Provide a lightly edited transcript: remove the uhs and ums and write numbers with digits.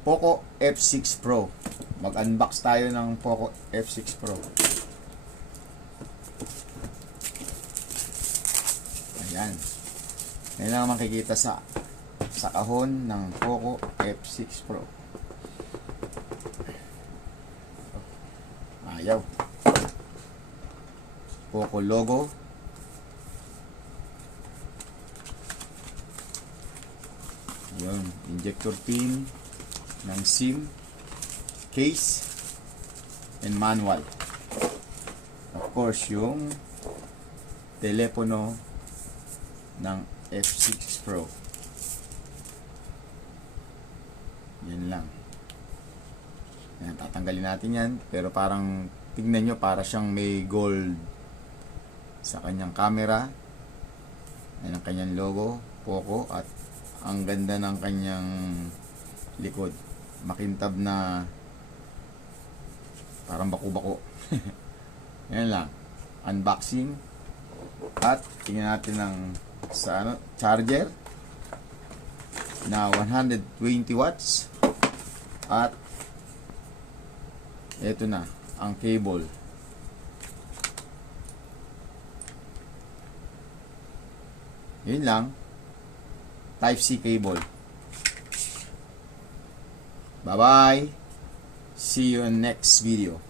Poco F6 Pro. Mag-unbox tayo ng Poco F6 Pro. Ayan. Yan lang makikita sa kahon ng Poco F6 Pro. Ayaw. Poco logo. Yun, injector pin ng SIM, case, and manual. Of course, yung telepono ng F6 Pro. Yan lang. Yan, tatanggalin natin yan. Pero parang, tignan nyo, para siyang may gold sa kanyang camera. Yan ang kanyang logo, Poco, at ang ganda ng kanyang likod. Makintab na parang bako-bako. Yan lang. Unboxing. At tingnan natin ng sa charger na 120 watts. At ito na ang cable. Yun lang. Type-C cable. Bye-bye. See you in next video.